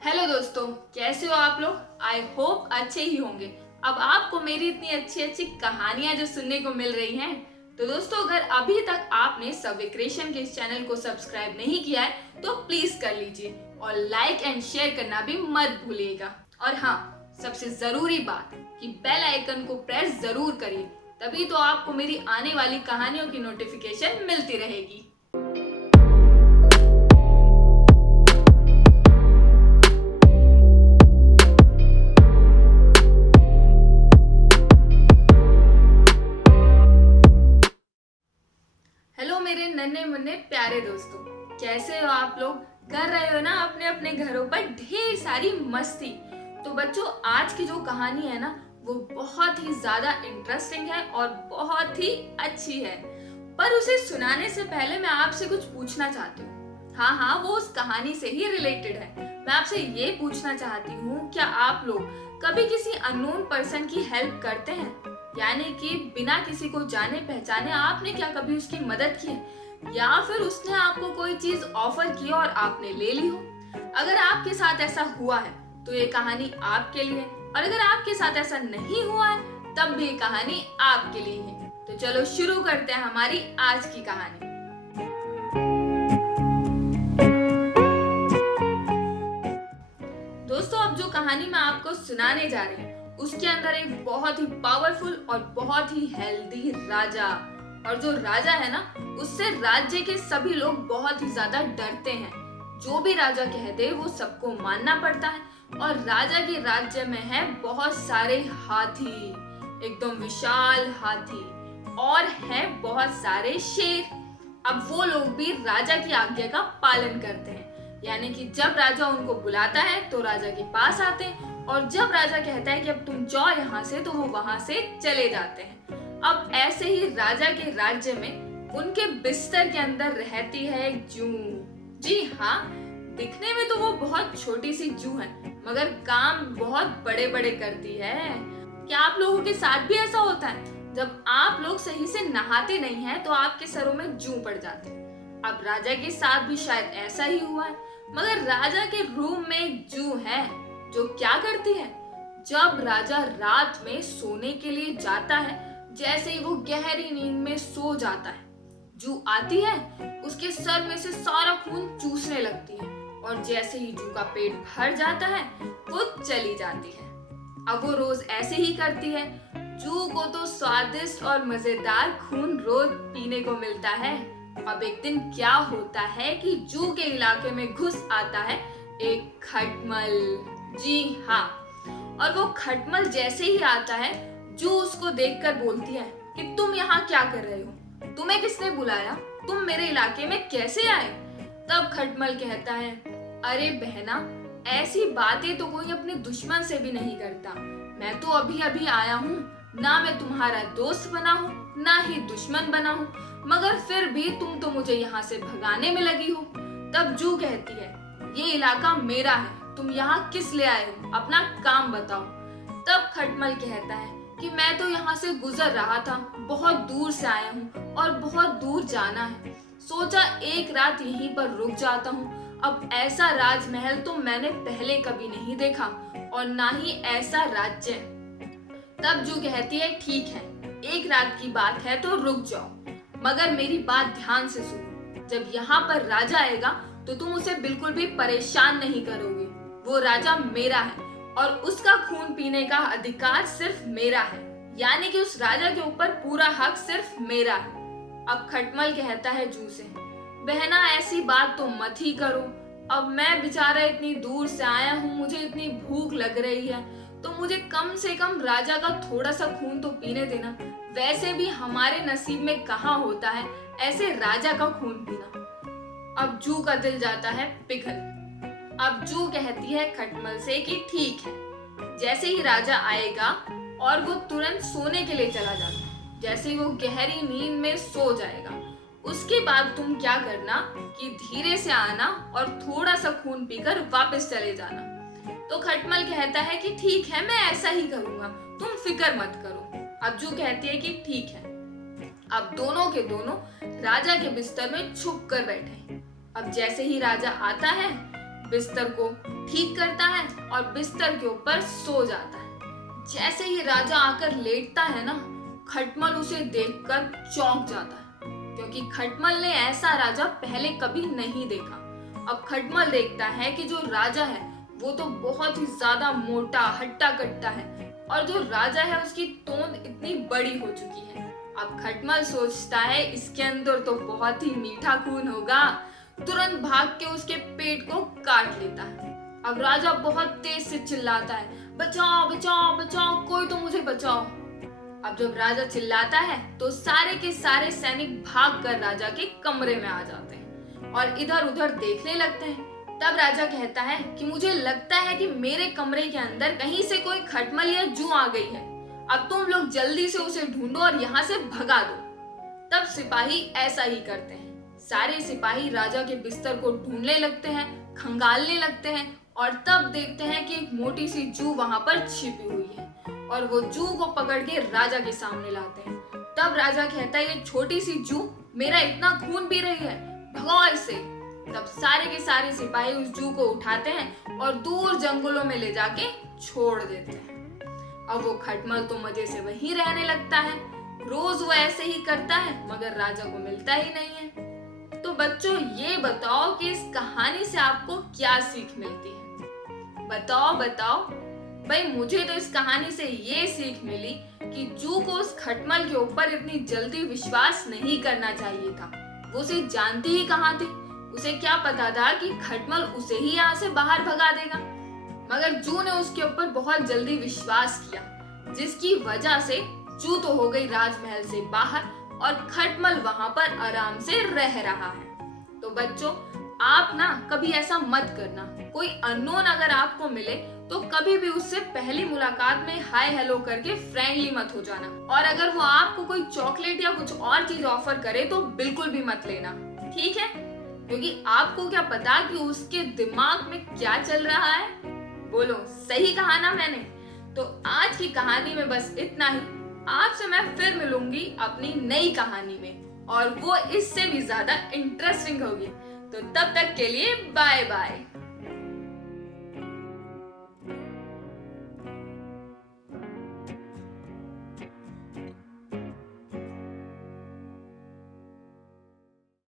Hello दोस्तों, कैसे हो आप लोग। आई होप अच्छे ही होंगे। अब आपको मेरी इतनी अच्छी अच्छी कहानियां जो सुनने को मिल रही हैं, तो दोस्तों अगर अभी तक आपने सव्य क्रिएशन के इस चैनल को सब्सक्राइब नहीं किया है तो प्लीज कर लीजिए और लाइक एंड शेयर करना भी मत भूलिएगा। और हाँ, सबसे जरूरी बात कि बेल आइकन को प्रेस जरूर करिए, तभी तो आपको मेरी आने वाली कहानियों की नोटिफिकेशन मिलती रहेगी। हेलो मेरे नन्हे मुन्ने प्यारे दोस्तों, कैसे हो आप लोग। कर रहे हो ना अपने अपने घरों पर ढेर सारी मस्ती। तो बच्चों, आज की जो कहानी है ना वो बहुत ही ज्यादा इंटरेस्टिंग है और बहुत ही अच्छी है। पर उसे सुनाने से पहले मैं आपसे कुछ पूछना चाहती हूँ। हाँ, वो उस कहानी से ही रिलेटेड है। मैं आपसे ये पूछना चाहती हूँ, क्या आप लोग कभी किसी अननोन पर्सन की हेल्प करते हैं? यानी कि बिना किसी को जाने पहचाने आपने क्या कभी उसकी मदद की है, या फिर उसने आपको कोई चीज ऑफर की और आपने ले ली हो। अगर आपके साथ ऐसा हुआ है तो ये कहानी आपके लिए, और अगर आपके साथ ऐसा नहीं हुआ है तब भी ये कहानी आपके लिए है। तो चलो शुरू करते हैं हमारी आज की कहानी। दोस्तों, अब जो कहानी मैं आपको सुनाने जा रही हूँ उसके अंदर एक बहुत ही पावरफुल और बहुत ही हेल्दी राजा, और जो राजा है ना उससे राज्य के सभी लोग बहुत ही ज्यादा डरते हैं। जो भी राजा कहते वो सबको मानना पड़ता है। और राजा के राज्य में है बहुत सारे हाथी, एकदम विशाल हाथी, और है बहुत सारे शेर। अब वो लोग भी राजा की आज्ञा का पालन करते हैं, यानी कि जब राजा उनको बुलाता है तो राजा के पास आते हैं, और जब राजा कहता है कि अब तुम जाओ यहाँ से तो वो वहां से चले जाते हैं। अब ऐसे ही राजा के राज्य में उनके बिस्तर के अंदर रहती है एक जू। जी हाँ, दिखने में तो वो बहुत छोटी सी जू है, मगर काम बहुत बड़े बड़े करती है। क्या आप लोगों के साथ भी ऐसा होता है? जब आप लोग सही से नहाते नहीं हैं तो आपके सरों में जू पड़ जाती है। अब राजा के साथ भी शायद ऐसा ही हुआ है, मगर राजा के रूम में एक जू है जो क्या करती है, जब राजा रात में सोने के लिए जाता है, जैसे ही वो गहरी नींद में सो जाता है, जू आती है, उसके सर में से सारा खून चूसने लगती है, और जैसे ही जू का पेट भर जाता है वो चली जाती है। अब वो रोज ऐसे ही करती है। जू को तो स्वादिष्ट और मजेदार खून रोज पीने को मिलता है। अब एक दिन क्या होता है कि जू के इलाके में घुस आता है एक खटमल। जी हाँ, और वो खटमल जैसे ही आता है जू उसको देखकर बोलती है कि तुम यहाँ क्या कर रहे हो, तुम्हें किसने बुलाया, तुम मेरे इलाके में कैसे आए। तब खटमल कहता है, अरे बहना, ऐसी बातें तो कोई अपने दुश्मन से भी नहीं करता। मैं तो अभी अभी आया हूँ, ना मैं तुम्हारा दोस्त बना हूँ ना ही दुश्मन बना हूँ, मगर फिर भी तुम तो मुझे यहाँ से भगाने में लगी हो। तब जू कहती है, ये इलाका मेरा है, तुम यहाँ किस लिए आए हो, अपना काम बताओ। तब खटमल कहता है कि मैं तो यहाँ से गुजर रहा था, बहुत दूर से आया हूँ और बहुत दूर जाना है, सोचा एक रात यहीं पर रुक जाता हूँ। अब ऐसा राजमहल तो मैंने पहले कभी नहीं देखा, और ना ही ऐसा राज्य। तब जो कहती है, ठीक है, एक रात की बात है तो रुक जाओ, मगर मेरी बात ध्यान से सुनो। जब यहाँ पर राजा आएगा तो तुम उसे बिल्कुल भी परेशान नहीं करोगे। वो राजा मेरा है और उसका खून पीने का अधिकार सिर्फ मेरा है, यानी कि उस राजा के ऊपर पूरा हक सिर्फ मेरा है। अब खटमल कहता है जू से, बहना ऐसी बात तो मत ही करो। अब मैं बेचारा इतनी दूर से आया हूँ, मुझे इतनी भूख लग रही है, तो मुझे कम से कम राजा का थोड़ा सा खून तो पीने देना। वैसे भी हमारे नसीब में कहाँ होता है ऐसे राजा का खून पीना। अब जू का दिल जाता है पिघल। अब जू कहती है खटमल से कि ठीक है, जैसे ही राजा आएगा, और वो तुरंत सोने के लिए चला जाता है। जैसे ही वो गहरी नींद में सो जाएगा, उसके बाद तुम क्या करना कि धीरे से आना और थोड़ा सा खून पीकर वापस चले जाना। तो खटमल कहता है कि ठीक है, मैं ऐसा ही करूंगा, तुम फिक्र मत करो। अब जू कहती है कि ठीक है। अब दोनों के दोनों राजा के बिस्तर में छुप कर बैठे। अब जैसे ही राजा आता है, बिस्तर को ठीक करता है और बिस्तर के ऊपर सो जाता है। जैसे ही राजा आकर लेटता है ना, खटमल उसे देखकर चौंक जाता है, क्योंकि खटमल ने ऐसा राजा पहले कभी नहीं देखा। अब खटमल देखता है कि जो राजा है वो तो बहुत ही ज्यादा मोटा हट्टा कट्टा है, और जो राजा है उसकी तोंद इतनी बड़ी हो चुकी है। अब खटमल सोचता है इसके अंदर तो बहुत ही मीठा खून होगा, तुरंत भाग के उसके पेट को काट लेता है। अब राजा बहुत तेज से चिल्लाता है, बचाओ बचाओ बचाओ, कोई तो मुझे बचाओ। अब जब राजा चिल्लाता है तो सारे के सारे सैनिक भागकर राजा के कमरे में आ जाते हैं और इधर उधर देखने लगते हैं। तब राजा कहता है कि मुझे लगता है कि मेरे कमरे के अंदर कहीं से कोई खटमल या जू आ गई है। अब तुम लोग जल्दी से उसे ढूंढो और यहाँ से भगा दो। तब सिपाही ऐसा ही करते हैं। सारे सिपाही राजा के बिस्तर को ढूंढने लगते हैं, खंगालने लगते हैं, और तब देखते हैं कि एक मोटी सी जू वहां पर छिपी हुई है, और वो जू को पकड़ के राजा के सामने लाते हैं। तब राजा कहता है, ये छोटी सी जू मेरा इतना खून पी रही है, भगाओ इसे। तब सारे के सारे सिपाही उस जू को उठाते हैं और दूर जंगलों में ले जाके छोड़ देते हैं। अब वो खटमल तो मजे से वहीं रहने लगता है। रोज वो ऐसे ही करता है, मगर राजा को मिलता ही नहीं है। तो बच्चों, ये बताओ कि इस कहानी से आपको क्या सीख मिलती है? बताओ बताओ। भाई, मुझे तो इस कहानी से ये सीख मिली कि जू को उस खटमल के ऊपर इतनी जल्दी विश्वास नहीं करना चाहिए था। वो उसे जानती ही कहाँ थी? उसे क्या पता था कि खटमल उसे ही यहाँ से बाहर भगा देगा? मगर जू ने उसके ऊपर बहुत जल्दी विश्वास किया, जिसकी वजह से जू तो हो गई राजमहल से बाहर और खटमल वहां पर आराम से रह रहा है। तो बच्चों, आप ना कभी ऐसा मत करना। कोई अननोन अगर आपको मिले तो कभी भी उससे पहली मुलाकात में हाय हेलो करके फ्रेंडली मत हो जाना। और अगर वो आपको कोई चॉकलेट या कुछ और चीज ऑफर करे तो बिल्कुल भी मत लेना, ठीक है? क्योंकि आपको क्या पता कि उसके दिमाग में क्या चल रहा है। बोलो, सही कहा ना मैंने? तो आज की कहानी में बस इतना ही। आपसे मैं फिर मिलूंगी अपनी नई कहानी में, और वो इससे भी ज्यादा इंटरेस्टिंग होगी। तो तब तक के लिए बाय बाय।